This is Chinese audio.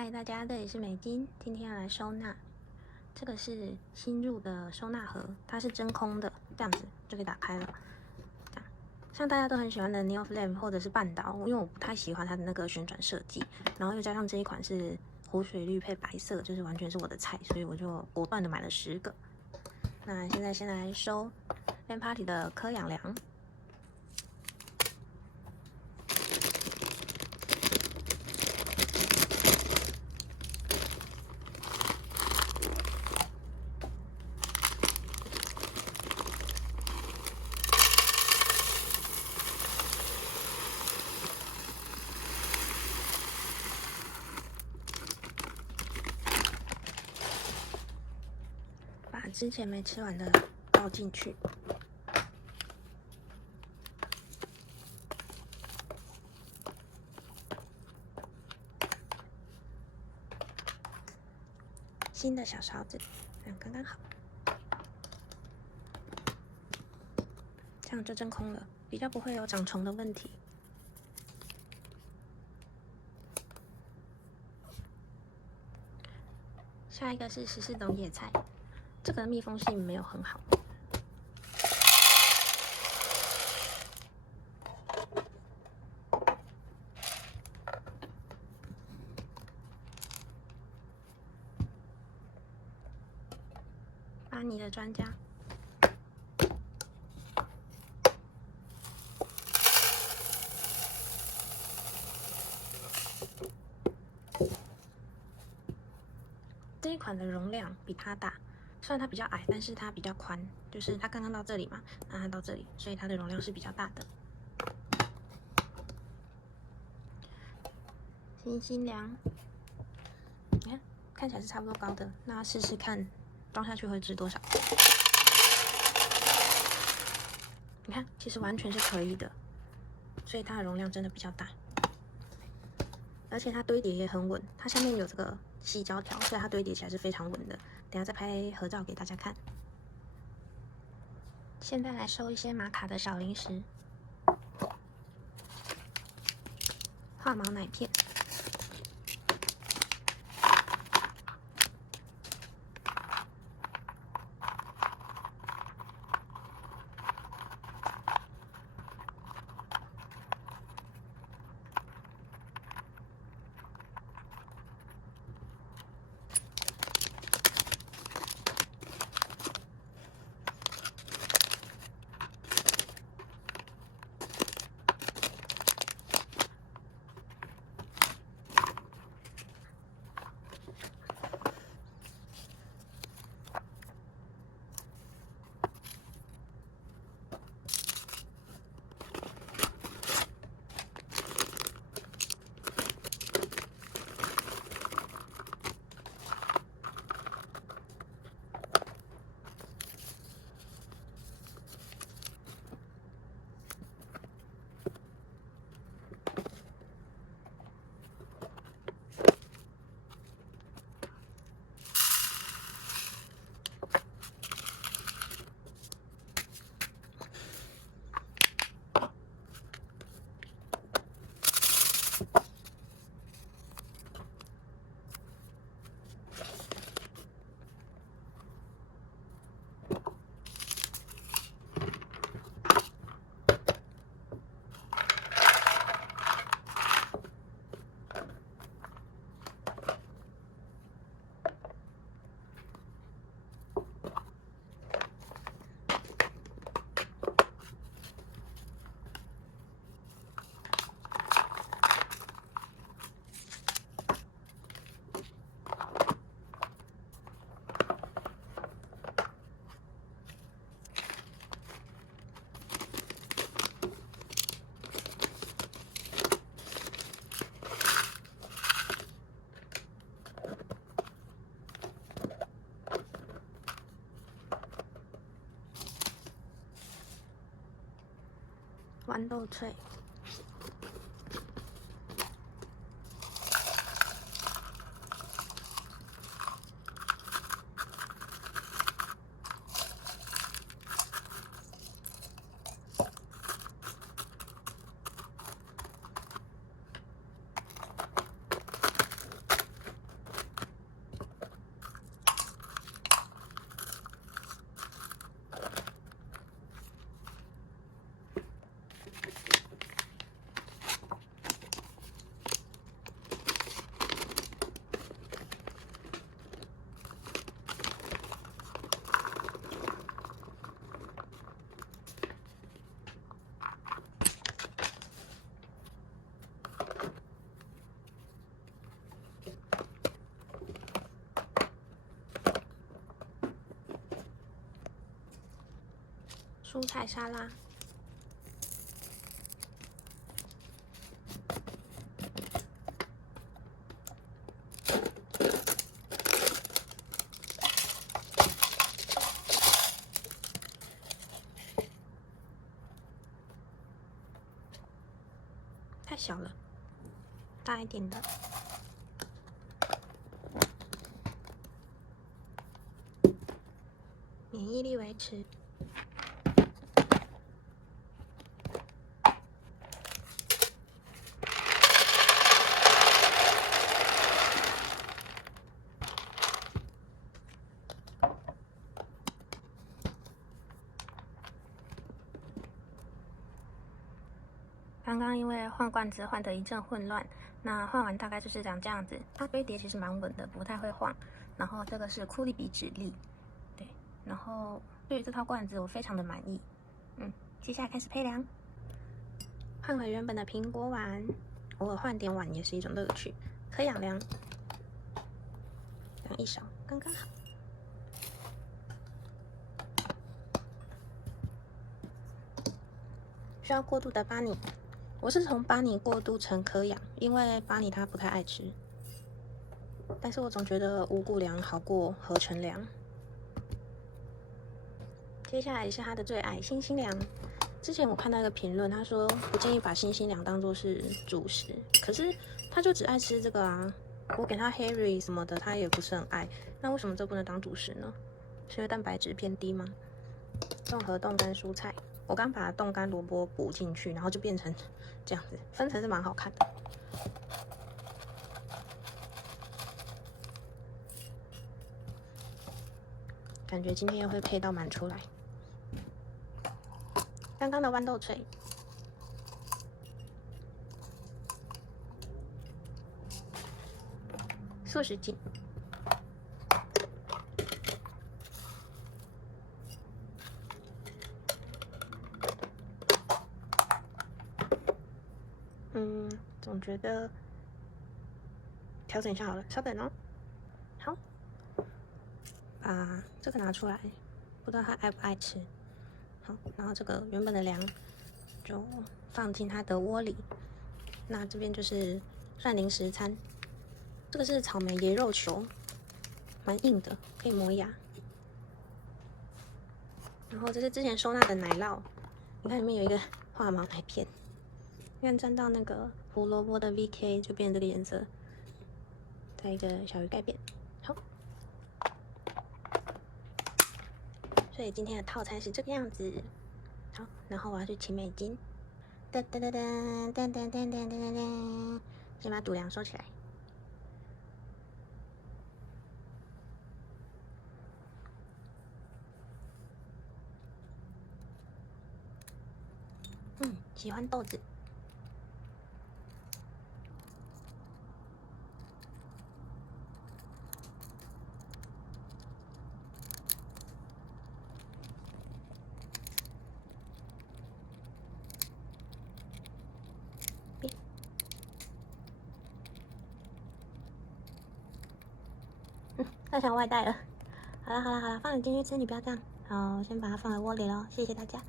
嗨，大家，这里是美金，今天要来收纳。这个是新入的收纳盒，它是真空的，这样子就可以打开了。这样，像大家都很喜欢的 NeoFlame 或者是半岛，因为我不太喜欢它的那个旋转设计，然后又加上这一款是湖水绿配白色，就是完全是我的菜，所以我就果断的买了10个。那现在先来收 Van Party 的科养粮。把之前没吃完的倒进去，新的小勺子，这样刚刚好，这样就真空了，比较不会有长虫的问题。下一个是14种野菜，这个密封性没有很好。巴尼的专家，这一款的容量比它大，虽然它比较矮，但是它比较宽，就是它刚刚到这里嘛，那它到这里，所以它的容量是比较大的。新粮，你看看起来是差不多高的，那试试看装下去会值多少？你看，其实完全是可以的，所以它的容量真的比较大，而且它堆叠也很稳，它下面有这个细胶条，所以它堆叠起来是非常稳的。等下再拍合照给大家看。现在来收一些玛卡的小零食，化毛奶片。豌豆脆，蔬菜沙拉。太小了，大一点的。免疫力维持。刚刚因为换罐子换得一阵混乱，那换完大概就是长这样子。它堆叠其实蛮稳的，不太会晃。然后这个是库利比指力，对。然后对于这套罐子我非常的满意。接下来开始配凉。换回原本的苹果碗，偶尔换点碗也是一种乐趣。可养量，量1勺，刚刚好。需要过渡的巴尼。我是从巴尼过渡成科养，因为巴尼它不太爱吃，但是我总觉得五谷粮好过合成粮。接下来也是他的最爱星星粮。之前我看到一个评论，他说不建议把星星粮当做是主食，可是他就只爱吃这个啊。我给他 Harry 什么的，他也不是很爱，那为什么这不能当主食呢？是因为蛋白质偏低吗？综合冻干蔬菜。我刚把冻干萝卜补进去，然后就变成这样子，分层是蛮好看的。感觉今天又会配到满出来。刚刚的豌豆脆，素食鸡。总觉得调整一下好了，稍等哦。好，把这个拿出来，不知道他爱不爱吃。好，然后这个原本的粮就放进它的窝里。那这边就是算零食餐，这个是草莓椰肉球，蛮硬的，可以磨牙。然后这是之前收纳的奶酪，你看里面有一个化毛奶片，你看沾到那个胡萝卜的 VK 就变成这个颜色，再一个小鱼盖扁。好，所以今天的套餐是这个样子。好，然后我要去请美金。噔噔噔噔噔噔噔噔噔噔，先把肚粮收起来。喜欢豆子。太想外带了。好了，放你进去吃，你不要这样。好，先把它放在窝里咯，谢谢大家。